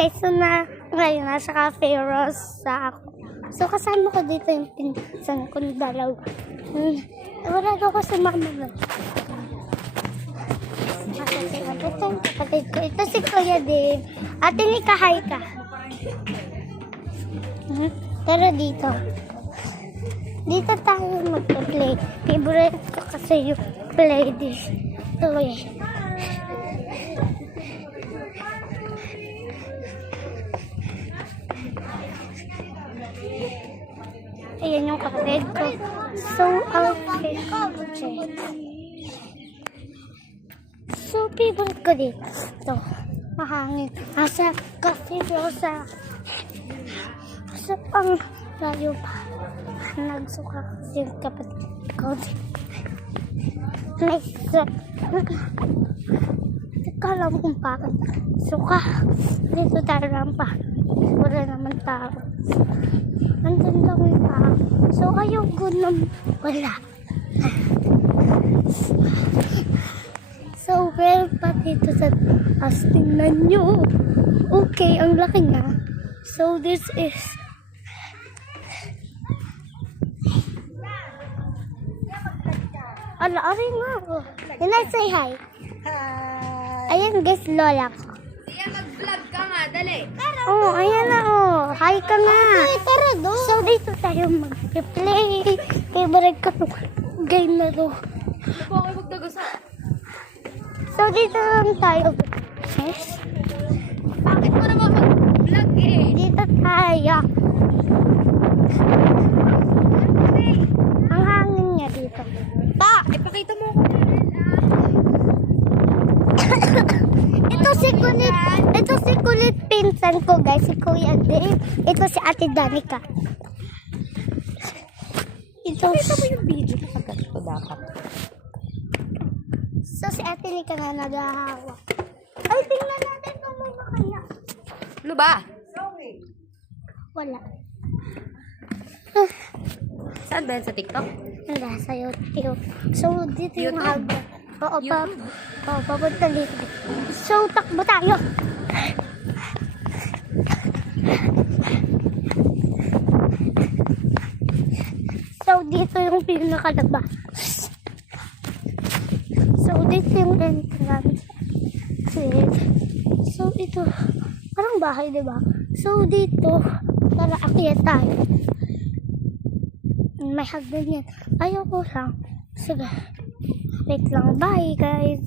guys, so ngayon nasa Cafe Rosa ako. So kasama ko dito yung pinsan ko na dalawa. Wala daw ko sa mama na. Ito yung kapatid ko. Ito si Kuya Dave. Ate ni Kahay ka. Pero dito. Dito tayo magpa-play. Favorite ko kasi yung play this. Ito eh. Ayan yung kapatid ko. So, outfit ko. So, favorite ko dito. Ito. Mahangin. Nasa Cafe Rosa. Sa pang layo pa. Nagsuka kasi yung kapatid ko. Nice. Hindi ko alam kung bakit. Suka. Dito tayo lang pa. Wala naman tao. Nandun lang yung tao. So, ayaw ko na wala. So, meron pa dito sa taas. Tingnan nyo. Okay, ang laki nga. So, this is ala, aray nga. Yan ay say hi. Hi! Ayan guys, lola ko. Siya, mag-vlog ka nga, dali. Oh, ayan na oh. Hi ka nga. Tara do. So, dito tayo mag-play. Favorite ko itong game na to. Ano po ako magdagusa? So, dito lang tayo. Yes. Bakit mo naman mag-vlog eh? Dito tayo. Ang hangin niya dito. Pa, ipakita mo ako. Ito si kulit pinsan ko guys, si Kuya Dave. Ito si Ate Danica. Ito Ito mo yung video na ganito dapat. so si Ate Nika na naghahawa. Ay, tingnan natin kung may makaya. Ano ba? Wala. Saan ba yan sa TikTok? Wala sa YouTube. So dito yung YouTube? hagda. Oo, YouTube? papunta dito. So takbo tayo. So dito yung pinakalabas. So dito yung entrance. So ito parang bahay, diba? So dito tara akyat tayo. May hagdan yan. Ayaw ko lang. Sige. Wait lang. Bye guys.